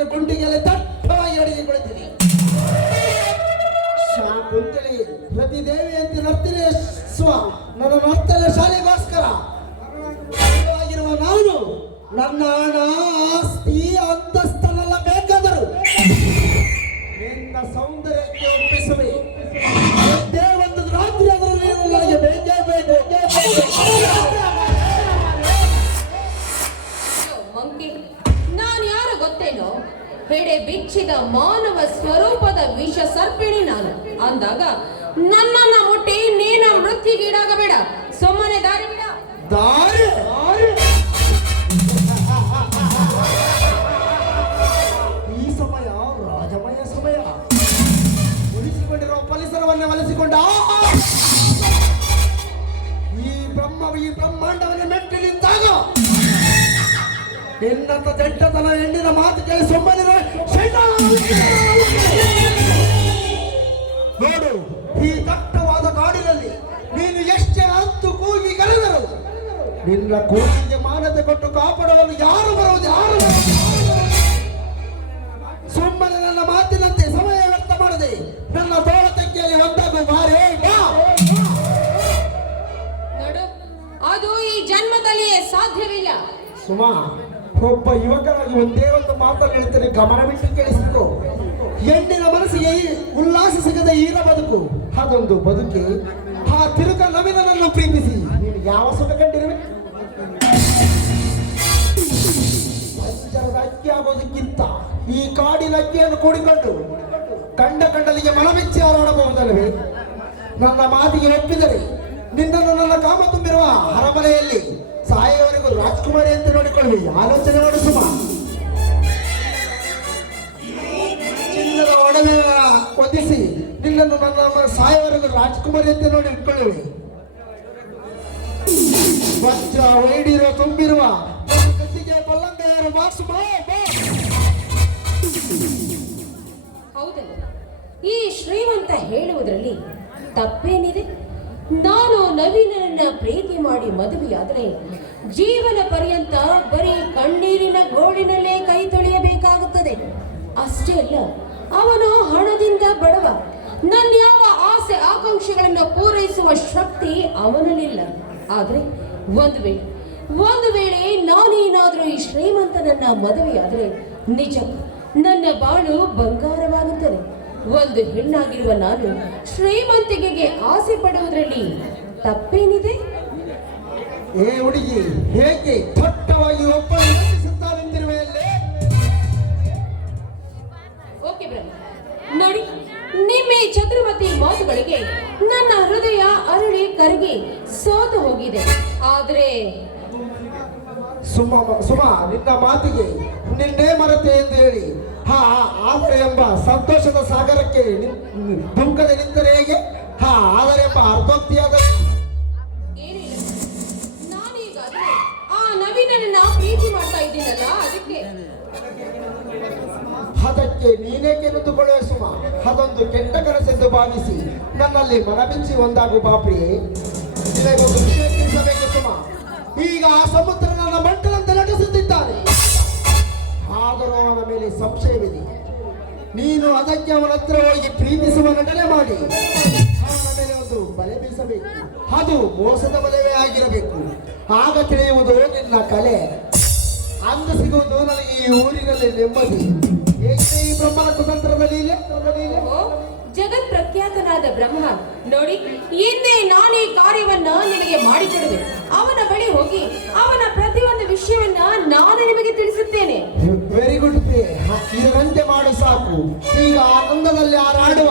ಎದೆಗಾರಿಕೆಯನ್ನು ಗುಂಡಿಗೆಲ್ಲ ದಟ್ಟವಾಗಿ ಅಡಗಿಕೊಳ್ತೀನಿ ಕುಂತಳಿ ಪ್ರತಿ ದೇವಿ ಅಂತ ನರ್ತಿನಿ, ಸ್ವ, ನನ್ನ ನರ್ತನ ಶಾಲೆಗೋಸ್ಕರ. ಆಗಿರುವ ನಾನು, ನನ್ನ ಹಣ ಆಸ್ತಿ ಅಂತಸ್ತನಲ್ಲ ಬೇಕಾದರು. ನಿನ್ನ ಸೌಂದರ್ಯಕ್ಕೆ ಒಪ್ಪಿಸುವೆ. ಒಂದೇ ಒಂದು ರಾತ್ರಿ ನೀನು ನನಗೆ ಬೇಕೇ ಬೇಕು. ಹೆಡೆ ಬಿಚ್ಚಿದ ಮಾನವ ಸ್ವರೂಪದ ವಿಷ ಸರ್ಪಿಣಿ ನಾನು. ಅಂದಾಗ, ನನ್ನನ್ನ ಮುಟ್ಟಿ ನೀನ ಮೃತ್ಯುಗೀಡಾಗಬೇಡ. ಸುಮ್ಮನೆ ದಾರಿ ಬಿಡ. ದಾರಿ? ಈ ಸಮಯ ರಾಜಮಯ ಸಮಯ. ಈ ಬ್ರಹ್ಮ ಈ ಬ್ರಹ್ಮಾಂಡವನ್ನು ನಿನ್ನಂತ ಜಂಟತನ ಹೆಣ್ಣಿನ ಮಾತು ಕೇಳಿ ಸುಮ್ಮನಿರುವ ಶೈತಾನ ನೋಡು ಈ ದಟ್ಟವಾದ ಕಾಡಿನಲ್ಲಿ ನೀನು ಎಷ್ಟೇ ಹತ್ತು ಕೂಗಿ ಕರೆದರು ನಿನ್ನ ಕೂಗಿಗೆ ಮಾನತೆ ಕೊಟ್ಟು ಕಾಪಾಡಲು ಯಾರು ಬರುವುದು ಯಾರು? ಸುಮ್ಮನೆ ನನ್ನ ಮಾತಿನಂತೆ ಸಮಯ ವ್ಯರ್ಥ ಮಾಡದೆ ನನ್ನ ತೋಳ ತೆಕ್ಕೆಯಲ್ಲಿ ಒಂದಾಗು ಬಾರೇ ಅದು ಈ ಜನ್ಮದಲ್ಲಿಯೇ ಸಾಧ್ಯವಿಲ್ಲ. ಸುಮಾ ಒಬ್ಬ ಯುವಕರಾಗಿ ಒಂದೇ ಒಂದು ಮಾತನ್ನು ಹೇಳ್ತಾರೆ ಗಮನವಿಟ್ಟು ಕೇಳಿಸಿಕೊ. ಹೆಣ್ಣಿನ ಮನಸ್ಸಿಗೆ ಉಲ್ಲಾಸ ಸಿಗದ ಈರ ಬದುಕು. ಅದೊಂದು ಬದುಕಿ. ಆ ತಿರುಕ ನವಿನನನ್ನು ಪ್ರೀತಿಸಿ. ನೀನು ಯಾವ ಸುಖ ಕಂಡಿರುವೆ? ಅಕ್ಕಿ ಆಗೋದಕ್ಕಿಂತ ಈ ಕಾಡಿನ ಅಕ್ಕಿಯನ್ನು ಕೂಡಿಕೊಂಡು ಕಂಡ ಕಂಡಲಿಗೆ ಮನಮೆಚ್ಚಿ ಹಾರಾಡಬಹುದಲ್ಲವೇ? ನನ್ನ ಮಾತಿಗೆ ಒಪ್ಪಿದರೆ ನಿನ್ನನ್ನು ನನ್ನ ಕಾಮ ತುಂಬಿರುವ ಅರಮನೆಯಲ್ಲಿ ಸಾಯವರೆಗೂ ರಾಜ್ಕುಮಾರಿ ಅಂತ ನೋಡಿಕೊಳ್ಳಿ. ಆಲೋಚನೆ ಮಾಡು ಸುಮ. ಚಿನ್ನದ ಒಡವೆ ಒದಿಸಿ ನಿನ್ನನ್ನು ನನ್ನ ಸಾಯವರೆಗೂ ರಾಜ್ಕುಮಾರಿ ಅಂತ ನೋಡಿ ಇಟ್ಕೊಳ್ಳುವೆ ವಜ್ರ ವೈಡಿರೋ ತುಂಬಿರುವ ಹೌದಲ್ಲ ಈ ಶ್ರೀಮಂತ ಹೇಳುವುದರಲ್ಲಿ ತಪ್ಪೇನಿದೆ? ನಾನು ನವೀನನನ್ನ ಪ್ರೀತಿ ಮಾಡಿ ಮದುವೆಯಾದರೆ ಜೀವನ ಪರ್ಯಂತ ಬರೀ ಕಣ್ಣೀರಿನ ಗೋಡಿನಲ್ಲೇ ಕೈ ತೊಳೆಯಬೇಕಾಗುತ್ತದೆ. ಅಷ್ಟೇ ಅಲ್ಲ, ಅವನು ಹಣದಿಂದ ಬಡವ. ನನ್ನ ಯಾವ ಆಸೆ ಆಕಾಂಕ್ಷೆಗಳನ್ನು ಪೂರೈಸುವ ಶಕ್ತಿ ಅವನಲ್ಲಿಲ್ಲ. ಆದರೆ ಒಂದು ವೇಳೆ ಒಂದು ವೇಳೆ ನಾನೇನಾದರೂ ಈ ಶ್ರೀಮಂತನನ್ನ ಮದುವೆಯಾದರೆ ನಿಜ, ನನ್ನ ಬಾಳು ಬಂಗಾರವಾಗುತ್ತದೆ. ಒಂದು ಹೆಣ್ಣಾಗಿರುವ ನಾನು ಶ್ರೀಮಂತಿಕೆಗೆ ಆಸೆ ಪಡುವುದರಲ್ಲಿ ತಪ್ಪೇನಿದೆ? ಏ ಹುಡುಗಿ ಹೇಗೆ ಪಟ್ಟವಾಗಿ ಒಬ್ಬ ಓಕೆ ಬ್ರಹ್ಮ. ನೋಡಿ ನಿಮ್ಮ ಈ ಛತ್ರಪತಿ ಮಾತುಗಳಿಗೆ ನನ್ನ ಹೃದಯ ಅರಳಿ ಕರಗಿ ಸೋತು ಹೋಗಿದೆ. ಆದರೆ ಸುಮ ಸುಮ ನಿನ್ನ ಮಾತಿಗೆ ನಿನ್ನೆ ಮರತೆ ಎಂದು ಹೇಳಿ. ಹಾ ಆದರೆ ಎಂಬ ಸಂತೋಷದ ಸಾಗರಕ್ಕೆ ನಿನ್- ಧುಮುಕದೆ ನಿಂತರೆ ಹೇಗೆ? ಹಾ ಆದರೆ ಎಂಬ ಅರ್ಥೋಕ್ತಿಯಾದ ಆ ನವೀನನ್ನ ಪ್ರೀತಿ ಮಾಡ್ತಾ ಇದ್ದೀನಲ್ಲ ಅದಕ್ಕೆ ಅದಕ್ಕೆ ನೀನೇಕೆ ನಿಂತುಕೊಳ್ಳುವೆ ಸುಮ? ಅದೊಂದು ಕೆಟ್ಟ ಕನಸೆಂದು ಭಾವಿಸಿ ನನ್ನಲ್ಲಿ ಮನಬಿಚ್ಚಿ ಒಂದಾಗು ಬಾಪ್ರಿ ನಿನಗೊಂದು ವಿಷಯ ತಿಳಿಸಬೇಕು ಸುಮ. ಈಗ ಆ ಸಮುದ್ರ ಮೇಲೆ ಸಂಶಯವಿದೆ. ನೀನು ಅದಕ್ಕೆ ಅವನ ಹತ್ರ ಹೋಗಿ ಪ್ರೀತಿಸುವ ನಟನೆ ಮಾಡಿ. ಮೇಲೆ ಒಂದು ಬಲೆ ಬೀಸಬೇಕು. ಅದು ಮೋಸದ ಬಲೆವೇ ಆಗಿರಬೇಕು. ಆಗ ತಿಳಿಯುವುದು ನಿನ್ನ ಕಲೆ. ಅಂದು ಸಿಗುವುದು ನನಗೆ ಈ ಊರಿನಲ್ಲಿ ನೆಮ್ಮದಿ. ಏಕೆ ಈ ಬ್ರಹ್ಮನ ಕುತಂತ್ರದ ಲೀಲೆ ಪ್ರಖ್ಯಾತನಾದ ಬ್ರಹ್ಮ ನೋಡಿ ಹಿಂದೆ ನಾನು ಈ ಕಾರ್ಯವನ್ನ ನಿಮಗೆ ಮಾಡಿಕೊಡುವೆ. ಅವನ ಬಳಿ ಹೋಗಿ ಅವನ ಪ್ರತಿಯೊಂದು ವಿಷಯವನ್ನ ನಾನು ನಿಮಗೆ ತಿಳಿಸುತ್ತೇನೆ. ವೆರಿ ಗುಡ್ ಪ್ರಿಯೆ ಇದರಂತೆ ಮಾಡು ಸಾಕು. ಈಗ ಆನಂದದಲ್ಲಿ ಹಾರಾಡುವ.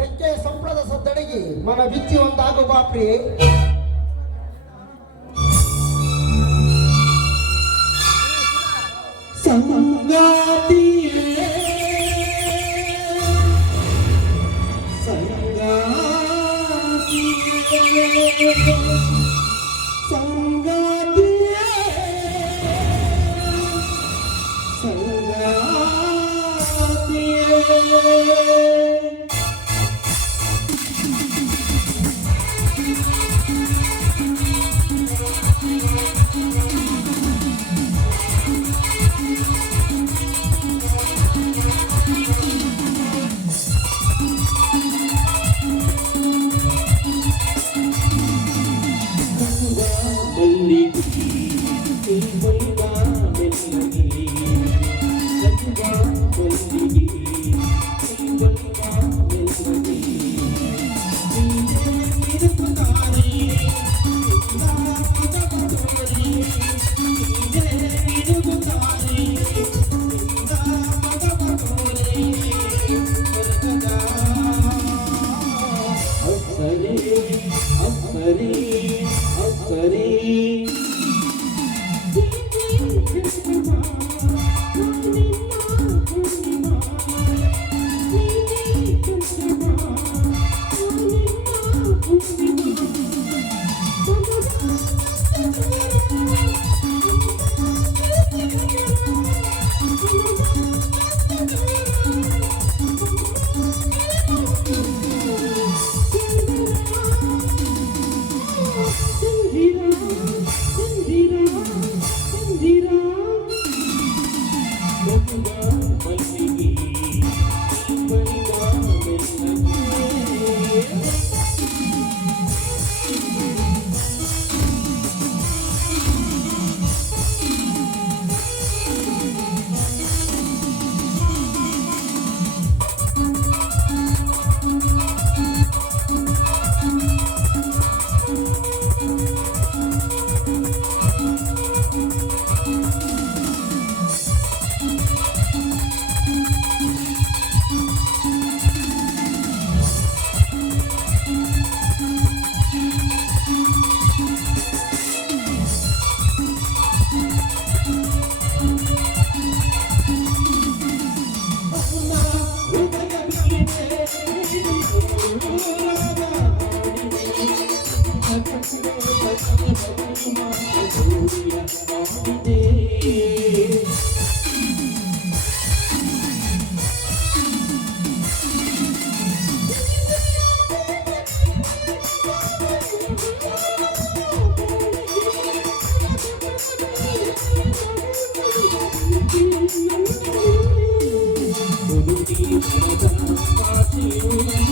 ರೆಕ್ಕೆ ಸಂಪ್ರದ ಸದ್ದಡಿಗೆ ಮನ ಬಿಚ್ಚಿ ಒಂದಾಗು ಬಾ ಪ್ರಿಯೆ संगतिया দুটি সাদা কাছে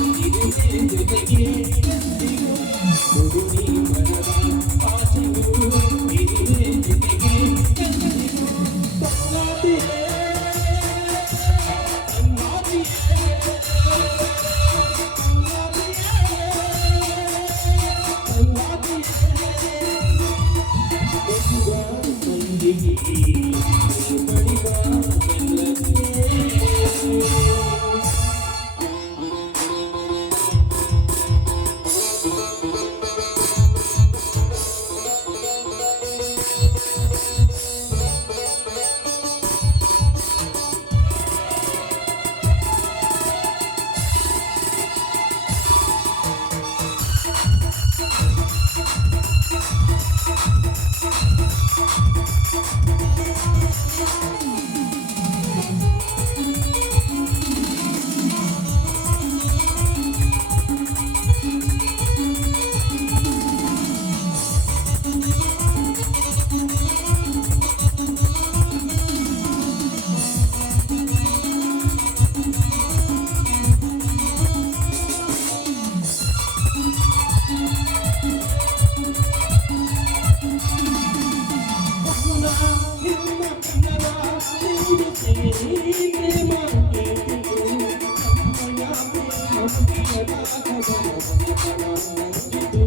Thank you.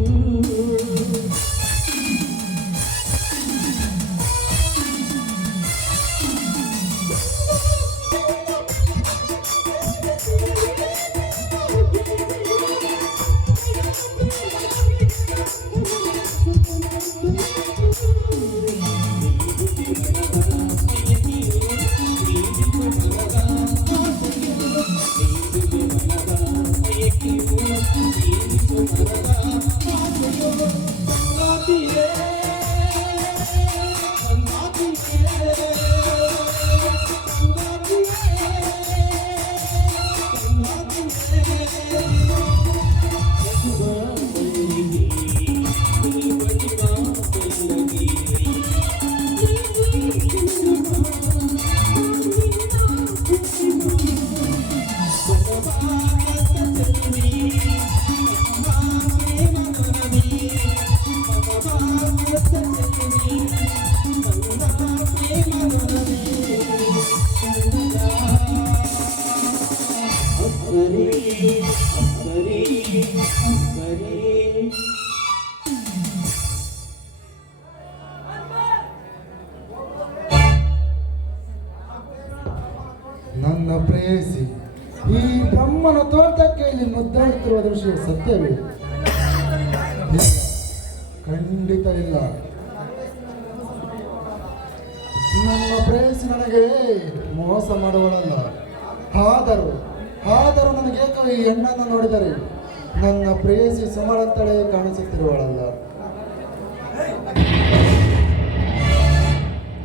ನನ್ನ ಮುದ್ದಾಡುತ್ತಿರುವ ದೃಶ್ಯ ಸತ್ಯವೇ ಖಂಡಿತ ಇಲ್ಲ. ನನ್ನ ಪ್ರೇಯಸಿ ನನಗೆ ಮೋಸ ಮಾಡುವಳಲ್ಲ ಆದರೂ ಆದರೂ ನನಗೆ ಏಕೋ ಈ ಹೆಣ್ಣನ್ನು ನೋಡಿದರೆ ನನ್ನ ಪ್ರೇಯಸಿ ಸುಮಾರಂತಳೆ ಕಾಣಿಸುತ್ತಿರುವಳಲ್ಲ.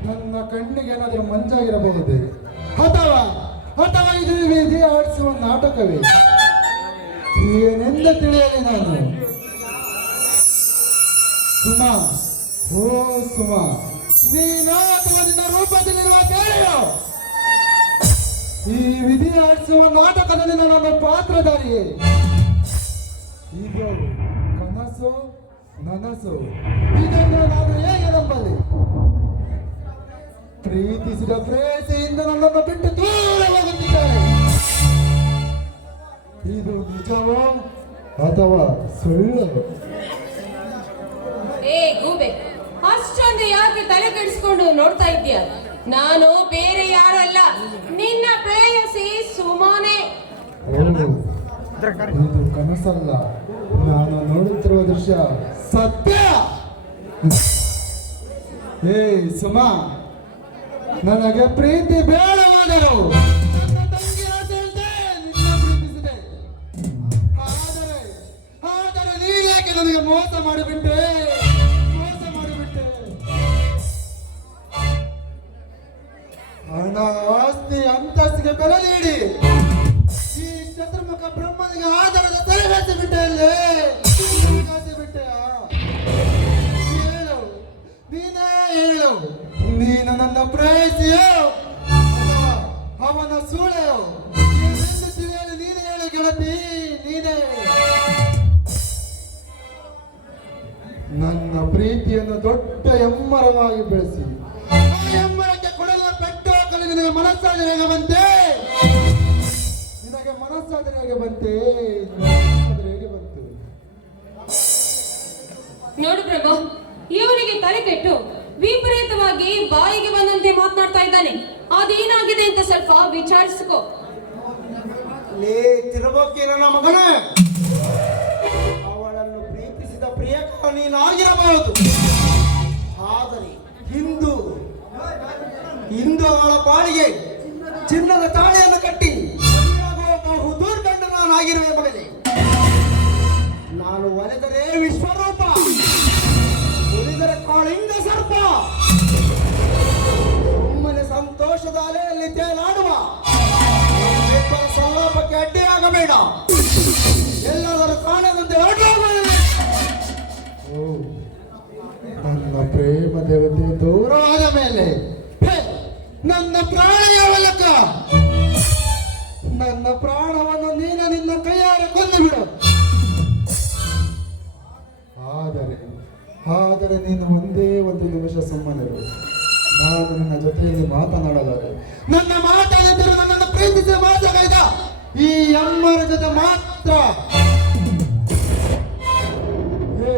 ನನ್ನ ಕಣ್ಣಿಗೆ ಏನಾದರೂ ಮಂಜಾಗಿರಬಹುದೇ? ಅಥವಾ ಅಥವಾ ಇದು ವಿಧಿ ಆಡಿಸುವ ನಾಟಕವೇ? ಏನೆಂದ ತಿಳಿಯಲಿ ನಾನು? ಸುಮ ಓ ಸುಮ ಶ್ರೀನಾಥನ ರೂಪದಲ್ಲಿರುವ ಬೇಳೆಯೋ ಈ ವಿಧಿ ಆಡಿಸುವ ನಾಟಕದಲ್ಲಿ ನನ್ನ ಪಾತ್ರಧಾರಿಯೇ. ಇದು ಕನಸು, ನನಸು ಇದನ್ನು ನಾನು ಹೇಗೆ ನಂಬಲಿ? ಪ್ರೀತಿಸಿದ ಪ್ರೇಯಸಿಯಿಂದ ನನ್ನನ್ನು ಬಿಟ್ಟು ದೂರ ಹೋಗುತ್ತಿದ್ದಾರೆ. ಇದು ನಿಜವೋ ಅಥವಾ ಸುಳ್ಳು ಏ ಗೂಬೆ ಅಷ್ಟೊಂದು ಯಾಕೆ ತಲೆ ಕೆಡಿಸ್ಕೊಂಡು ನೋಡ್ತಾ ಇದ್ದೀಯ? ನಾನು ಬೇರೆ ಯಾರು ಅಲ್ಲ ನಿನ್ನ ಪ್ರೇಯಸಿ ಸುಮಾನೆ. ಹೌದು. ಇದು ಕನಸಲ್ಲ. ನಾನು ನೋಡುತ್ತಿರುವ ದೃಶ್ಯ ಸತ್ಯ. ಏ ಸುಮಾ ನನಗೆ ಪ್ರೀತಿ ಬೇಡವಾದರು மோசம் அடிவிட்டு ನೋಡು ಪ್ರಭು, ಇವರಿಗೆ ತಲೆ ಕೆಟ್ಟು ವಿಪರೀತವಾಗಿ ಬಾಯಿಗೆ ಬಂದಂತೆ ಮಾತನಾಡ್ತಾ ಇದ್ದಾನೆ. ಅದೇನಾಗಿದೆ ಅಂತ ಸ್ವಲ್ಪ ವಿಚಾರಿಸ್ಕೋ. ಲೇ ತಿರುಬೋಕಿ ನನ್ನ ಮಗನೇ? ಅವಳನ್ನು ಪ್ರೀತಿಸಿದ ಪ್ರಿಯಕ ನೀನಾಗಿರಬಹುದು. ಆದರೆ ಹಿಂದೂ ಹಿಂದೂ ಅವಳ ಪಾಳಿಗೆ ಚಿನ್ನದ ತಾಳೆಯನ್ನು ಕಟ್ಟಿ ಬಲಿಯಾಗುವ ನಾನು ನಾನಾಗಿರುವೆ ಮಗನೇ. ನಾನು ಒಲೆದರೆ ವಿಶ್ವರೂಪ ಉಳಿದರೆ ಸರ್ಪ. ಸುಮ್ಮನೆ ಸಂತೋಷದ ಅಲೆಯಲ್ಲಿ ತೇಲಾಡುವ. ಸಂಲಾಪಕ್ಕೆ ಅಡ್ಡಿಯಾಗಬೇಡ. ಎಲ್ಲಾದರೂ ಕಾಣದಂತೆ ಹೊರಟೋಗಬೇಕು ನನ್ನ ಪ್ರೇಮ ದೇವತೆ ದೂರವಾದ ಮೇಲೆ. ನನ್ನ ಪ್ರಾಣ ಯಾವಲಕ್ಕ ನನ್ನ ಪ್ರಾಣವನ್ನು ನೀನು ನಿನ್ನ ಕೈಯಾರೆ ಕೊಂದು ಬಿಡು ಆದರೆ ನೀನು ಒಂದೇ ಒಂದು ನಿಮಿಷ ಸುಮ್ಮನಿರು. ನಾನು ನನ್ನ ಜೊತೆಯಲ್ಲಿ ಮಾತನಾಡಲಾರೆ ನನ್ನ ಮಾತಾಡಿದ್ದರು ನನ್ನನ್ನು ಪ್ರೀತಿಸಿ ಮಾತಾಡಿದ ಈ ಅಮ್ಮರ ಜೊತೆ ಮಾತ್ರ. ಹೇ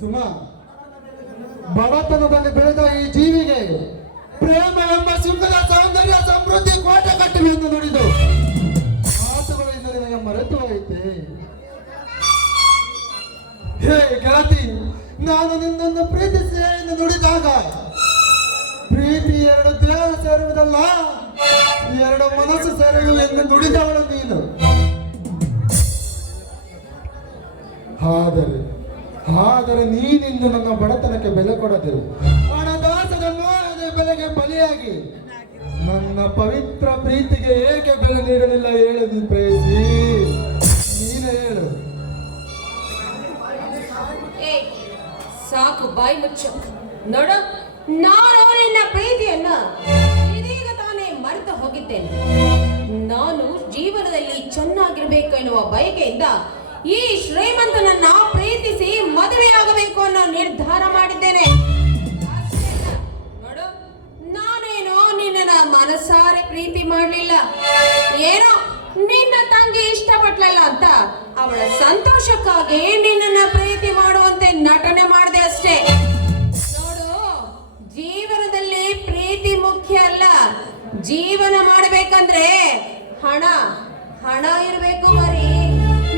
ಸುಮಾ. ಬಡತನದಲ್ಲಿ ಬೆಳೆದ ಈ ಜೀವಿಗೆ ಪ್ರೇಮ ಎಂಬ ಸುಂದರ ಸೌಂದರ್ಯ ಸಮೃದ್ಧಿ ಕೋಟೆ ಕಟ್ಟಿವೆ ಎಂದು ನುಡಿದು. ಮಾತುಗಳಿಂದ ನಿನಗೆ ಮರೆತು ಹೋಯಿತೆ ಹೇ ಗೆಳತಿ ನಾನು ನಿನ್ನನ್ನು ಪ್ರೀತಿಸಿ ಎಂದು ನುಡಿದಾಗ, ಪ್ರೀತಿ ಎರಡು ದೇಹ ಸೇರುವುದಲ್ಲ, ಎರಡು ಮನಸ್ಸು ಸೇರುವುದು ಎಂದು ನುಡಿದವಳು ನೀನು. ಆದರೆ ಆದರೆ ನೀನಿಂದು ನನ್ನ ಬಡತನಕ್ಕೆ ಬೆಲೆ ಕೊಡದಿರು. ಹಣದಾಸದ ಮೋಹದ ಬೆಲೆಗೆ ಬಲಿಯಾಗಿ. ನನ್ನ ಪವಿತ್ರ ಪ್ರೀತಿಗೆ ಏಕೆ ಬೆಲೆ ನೀಡಲಿಲ್ಲ ಹೇಳು ನೀ ಪ್ರೇಯಸಿ ನೀನೇ ಹೇಳು. ಸಾಕು ಬಾಯಿ ಮುಚ್ಚ ನೋಡು, ನಾನು ನಿನ್ನ ಪ್ರೀತಿಯನ್ನ ಇದೀಗ ತಾನೇ ಮರೆತು ಹೋಗಿದ್ದೇನೆ. ನಾನು ಜೀವನದಲ್ಲಿ ಚೆನ್ನಾಗಿರ್ಬೇಕು ಎನ್ನುವ ಬಯಕೆಯಿಂದ ಈ ಶ್ರೀಮಂತನನ್ನ ಪ್ರೀತಿಸಿ ಮದುವೆಯಾಗಬೇಕು ಅನ್ನೋ ನಿರ್ಧಾರ ಮಾಡಿದ್ದೇನೆ. ನೋಡು, ನಾನೇನೋ ನಿನ್ನ ಮನಸಾರೆ ಪ್ರೀತಿ ಮಾಡಲಿಲ್ಲ. ಏನೋ ನಿನ್ನ ತಂಗಿ ಇಷ್ಟಪಟ್ಲಲ್ಲ ಅಂತ ಅವಳ ಸಂತೋಷಕ್ಕಾಗಿ ನಿನ್ನನ್ನ ಪ್ರೀತಿ ಮಾಡುವಂತೆ ನಟನೆ ಮಾಡಿದೆ ಅಷ್ಟೇ. ನೋಡು, ಜೀವನದಲ್ಲಿ ಪ್ರೀತಿ ಮುಖ್ಯ ಅಲ್ಲ. ಜೀವನ ಮಾಡಬೇಕಂದ್ರೆ ಹಣ ಹಣ ಇರಬೇಕು ಮರಿ.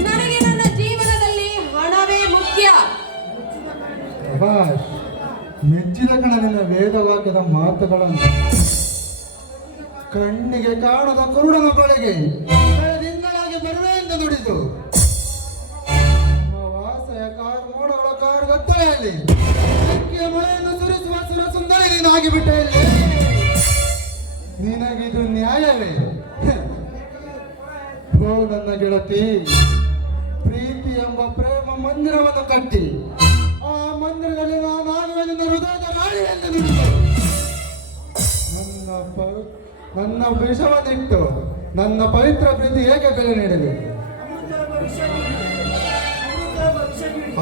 ನನಗೆ ನನ್ನ ಜೀವನದಲ್ಲಿ ಹಣವೇ ಮುಖ್ಯ. ಮೆಚ್ಚಿದ ಕಣ ನಿನ್ನ ವೇದವಾಕ್ಯದ ಮಾತುಗಳನ್ನು. ಕಣ್ಣಿಗೆ ಕಾಣದ ಕುರುಡನ ನುಡಿದು. ಅಮಾವಾಸ್ಯೆಯ ಕಾರು ಮೋಡಗಳ ಕಾರ್ ಗತ್ತಲೆಯಲ್ಲಿ ಬೆಂಕಿಯ ಮಳೆಯನ್ನು ಸುರಿಸುವ ಸುರ ಸುಂದರಿ ನೀನಾಗಿ ಬಿಟ್ಟೆ ಇಲ್ಲಿ. ನಿನಗಿದು ನ್ಯಾಯವೇ? ಓ ನನ್ನ ಗೆಳತಿ, ಪ್ರೀತಿ ಎಂಬ ಪ್ರೇಮ ಮಂದಿರವನ್ನು ಕಟ್ಟಿ. ಆ ಮಂದಿರದಲ್ಲಿ ನಾನು ನಾನಾಗುವೆ ನಿನ್ನ ಹೃದಯದ ರಾಣಿ ಎಂದು ನನ್ನ ಪ- ನನ್ನ ವಿಷವನ್ನಿಟ್ಟು, ನನ್ನ ಪವಿತ್ರ ಪ್ರೀತಿ ಹೇಗೆ ಬೆಲೆ ನೀಡಲಿ?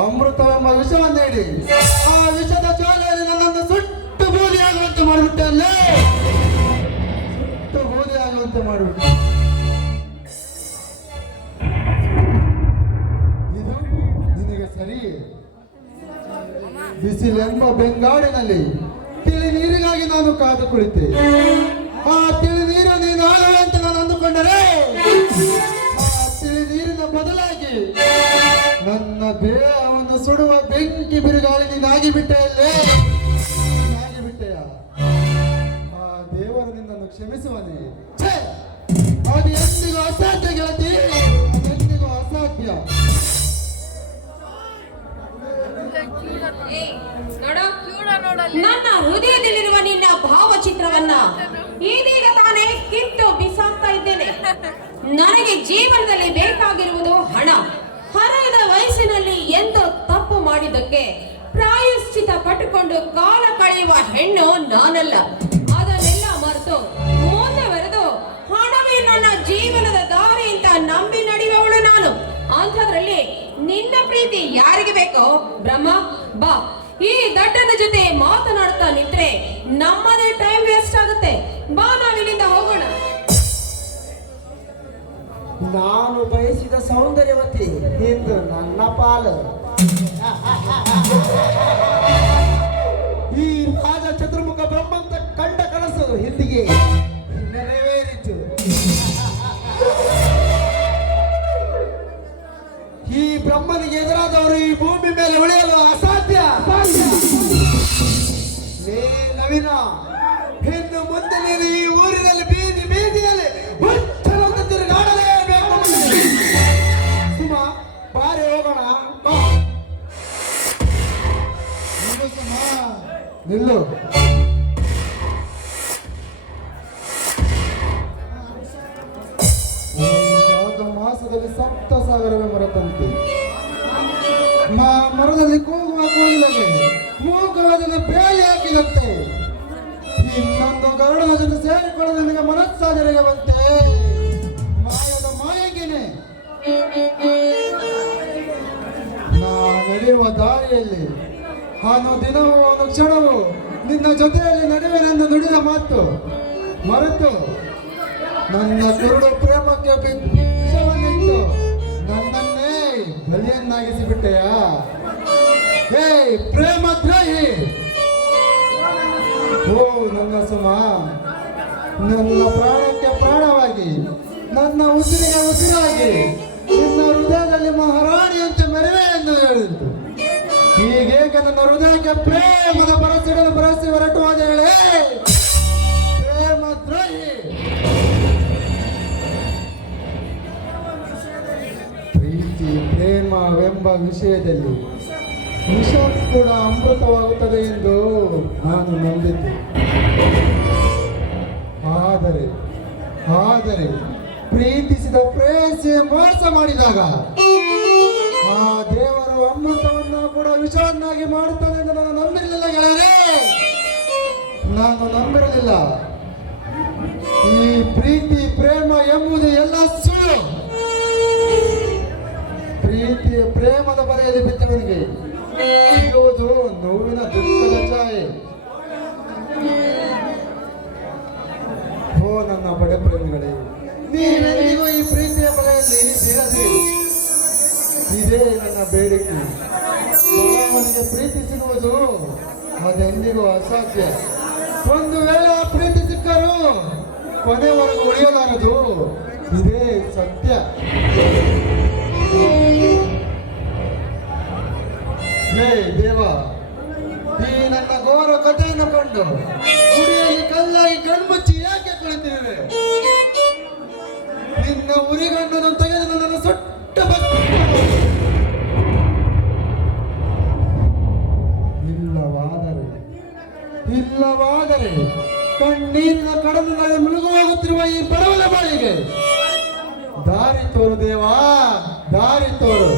ಅಮೃತವೆಂಬ ವಿಷವನ್ನು ನೀಡಿ, ಆ ವಿಷದ ಜ್ವಾಲೆಯಲ್ಲಿ ನನ್ನನ್ನು ಸುಟ್ಟು ಬೂದಿಯಾಗುವಂತೆ ಮಾಡಿಬಿಟ್ಟೆ ಅಲ್ಲೇ ಸುಟ್ಟು ಬೂದಿಯಾಗುವಂತೆ ಮಾಡಿಬಿಟ್ಟೆ. ಇದು ನಿನಗೆ ಸರಿ? ಬಿಸಿಲೆಂಬ ಬೆಂಗಾಡಿನಲ್ಲಿ ತಿಳಿ ನೀರಿಗಾಗಿ ನಾನು ಕಾದು ಕುಳಿತೆ. ಆ ತಿಳಿ ನೀರು ನೀನು ಆಳುವೆ ಅಂತ ನಾನು ಅಂದುಕೊಂಡರೆ, ಆ ತಿಳಿ ನೀರಿನ ಬದಲಾಗಿ ನನ್ನ ದೇಹವನ್ನು ಸುಡುವ ಬೆಂಕಿ ಬಿರುಗಾಳಿಗೆ ನಾಗಿ ಬಿಟ್ಟೆಯಲ್ಲೇ ನಾಗಿ ಬಿಟ್ಟೆಯ? ಆ ದೇವರು ನಿನ್ನನ್ನು ಕ್ಷಮಿಸುವನೇ. ಅದು ಎಂದಿಗೂ ಅಸಾಧ್ಯ ಗೆಳತಿ. ಎಂದಿಗೂ ಅಸಾಧ್ಯ. ನನ್ನ ಹೃದಯದಲ್ಲಿರುವ ನಿನ್ನ ಭಾವಚಿತ್ರವನ್ನ ಇದೀಗ ತಾನೇ ಕಿತ್ತು ಬಿಸಾಕ್ತಾ ಇದ್ದೇನೆ. ನನಗೆ ಜೀವನದಲ್ಲಿ ಬೇಕಾಗಿರುವುದು ಹಣ. ಹರೆಯದ ವಯಸ್ಸಿನಲ್ಲಿ ಎಂದೋ ತಪ್ಪು ಮಾಡಿದ್ದಕ್ಕೆ ಪ್ರಾಯಶ್ಚಿತ ಪಟ್ಟುಕೊಂಡು ಕಾಲ ಕಳೆಯುವ ಹೆಣ್ಣು ನಾನಲ್ಲ. ಅದನ್ನೆಲ್ಲ ಮರೆತು ಮುಂದೆ ಬರೆದು, ಹಣವೇ ನನ್ನ ಜೀವನದ ದಾರಿ ಅಂತ ನಂಬಿ ನಡೆಯುವವಳು ನಾನು. ಅಂಥದ್ರಲ್ಲಿ ನಿನ್ನ ಪ್ರೀತಿ ಯಾರಿಗೆ ಬೇಕೋ, ಬ್ರಹ್ಮ, ಬಾ. ಈ ದಡ್ಡನ ಜೊತೆ ಮಾತನಾಡ್ತಾ ನಿಂತ್ರೆ ನಮ್ಮದೇ ಟೈಮ್ ವೇಸ್ಟ್ ಆಗುತ್ತೆ. ಬಾ ನಾವಿಲ್ಲಿಂದ ಹೋಗೋಣ. ನಾನು ಬಯಸಿದ ಸೌಂದರ್ಯವತಿ ಇಂದು ನನ್ನ ಪಾಲು. ಈ ರಾಜ ಚತುರ್ಮುಖ ಬ್ರಹ್ಮಂತ ಕಂಡ ಕನಸು ಹಿಂದಿಗೆ ನೆರವೇರಿತು. ಈ ಬ್ರಹ್ಮನಿಗೆ ಎದುರಾದವರು ಈ ಭೂಮಿ ಮೇಲೆ ಉಳಿಯಲು ಅಸಾಧ್ಯ. ನವೀನ ಇನ್ನು ಮುಂದೆ ನೀನು ಈ ಊರಿನಲ್ಲಿ ನಿಲ್ಲು ನನ್ನ ಕುರುಡು ಪ್ರೇಮಕ್ಕೆ ಬಿದ್ದು ನನ್ನನ್ನೇ ಬಲಿಯನ್ನಾಗಿಸಿ ಬಿಟ್ಟೆಯಾ ಹೇ ಪ್ರೇಮ ದ್ರೋಹಿ! ಓ, ನನ್ನ ಸುಮ, ನನ್ನ ಪ್ರಾಣಕ್ಕೆ ಪ್ರಾಣವಾಗಿ, ನನ್ನ ಉಸಿರಿಗೆ ಉಸಿರಾಗಿ, ನಿನ್ನ ಹೃದಯದಲ್ಲಿ ಮಹಾರಾಣಿ ಅಂತ ಮೆರವೆ ಎಂದು ಹೇಳಿದ್ದು ಹೀಗೇಕೆ ನನ್ನ ಹೃದಯಕ್ಕೆ ಪ್ರೇಮದ ಬರಸಿಡಲು ಬರಸಿ ಹೊರಟು ಹೋದ ಹೇಳೇ. ಪ್ರೇಮ ದ್ರೋಹಿ! ಪ್ರೇಮವೆಂಬ ವಿಷಯದಲ್ಲಿ? ವಿಷ ಕೂಡ ಅಮೃತವಾಗುತ್ತದೆ ಎಂದು ನಾನು ನಂಬಿದ್ದೆ. ಆದರೆ ಆದರೆ ಪ್ರೀತಿಸಿದ ಪ್ರೇಯಸಿ ಮೋಸ ಮಾಡಿದಾಗ ಆ ದೇವರು ಅಮೃತವನ್ನು ಕೂಡ ವಿಷವನ್ನಾಗಿ ಮಾಡುತ್ತಾನೆ ಎಂದು ನಾನು ನಂಬಿರಲಿಲ್ಲ ಗೆಳೆಯರೇ. ನಾನು ನಂಬಿರಲಿಲ್ಲ. ಈ ಪ್ರೀತಿ, ಪ್ರೇಮ ಎಂಬುದು ಎಲ್ಲ ಸುಳ್ಳು. ಪ್ರೀತಿಯ ಪ್ರೇಮದ ಬರೆಯಲ್ಲಿ ಬಿದ್ದವನಿಗೆ ಸಿಗುವುದು ನೋವಿನ ದುಃಖದ ಛಾಯೆ. ಓ ನನ್ನ ಬಡ ಪ್ರೇಮಿಗಳೇ, ನೀವೆಂದಿಗೂ ಈ ಪ್ರೀತಿಯ ಬಲೆಯಲ್ಲಿ ಬೀಳದಿರಿ ಇದೇ ನನ್ನ ಬೇಡಿಕೆ. ಅವನಿಗೆ ಪ್ರೀತಿ ಸಿಗುವುದು ಅದೆಂದಿಗೂ ಅಸಾಧ್ಯ. ಒಂದು ವೇಳೆ ಆ ಪ್ರೀತಿ ಸಿಕ್ಕರೂ ಕೊನೆವರೆಗೂ ಉಳಿಯಲಾರದು. ಇದೇ ಸತ್ಯ. ಹೇ ದೇವ ಈ ನನ್ನ ಘೋರ ಕಥೆಯನ್ನು ಕಂಡು ಉರಿಯಲ್ಲಿ ಕಲ್ಲಾಗಿ ಕಣ್ಮುಚ್ಚಿ ಯಾಕೆ ಕುಳಿತಿರುವೆ? ನಿನ್ನ ಉರಿಗಣ್ಣನ್ನು ತೆಗೆದು ನನ್ನನ್ನು ಸುಟ್ಟ ಇಲ್ಲವಾದರೆ ಇಲ್ಲವಾದರೆ ಕಣ್ಣೀರಿನ ಕಡಲಿನಲ್ಲಿ ಮುಳುಗು ಹೋಗುತ್ತಿರುವ ಈ ಬಡವನ ಬಾಳಿಗೆ ದಾರಿ ತೋರು ದೇವಾ, ದಾರಿ ತೋರು.